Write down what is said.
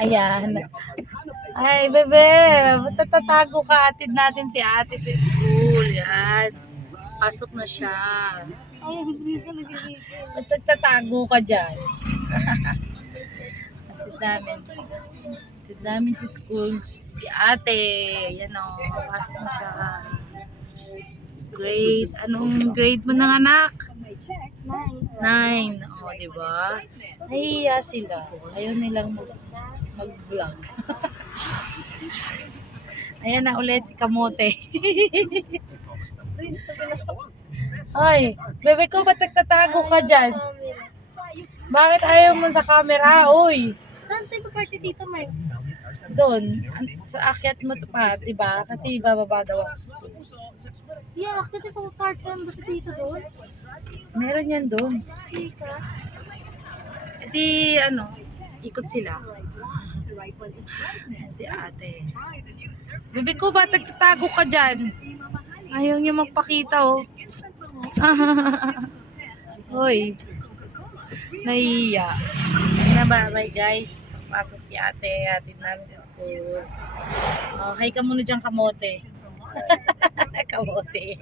Ayan. Ay, bebe, matatago ka. Atid natin si ate sa school. Yan. Pasok na siya. Ay, bisa nagigigil. Ba't nagtatago ka dyan? Atid namin. Atid namin si school. Si ate. Yan o. Pasok na siya. Grade. Anong grade mo ng anak? Nine. Nine. O, oh, di ba? Nahihiya sila. Ayaw nilang mag- mag-vlog. Ayan na ulit si Kamote. Ay, bebe ko, ba't nagtatago ka dyan? Bakit ayaw mo sa camera? Uy, Saan tayo party dito, May? doon. Sa akyat mo pa, di ba? Kasi bababa daw ako sa school. Yeah, actually, kung party yan, basta dito doon. Meron yan doon. Sika. Di, ano, ikot sila. Si ate. Bebe ko, ba't nagtatago ka dyan? Ayaw niya magpakita, oh. Hoy. Nahiya. Na ba, bye guys. Pasok si ate. Atid namin sa school. Oh, hi ka muna dyan, kamote. kamote.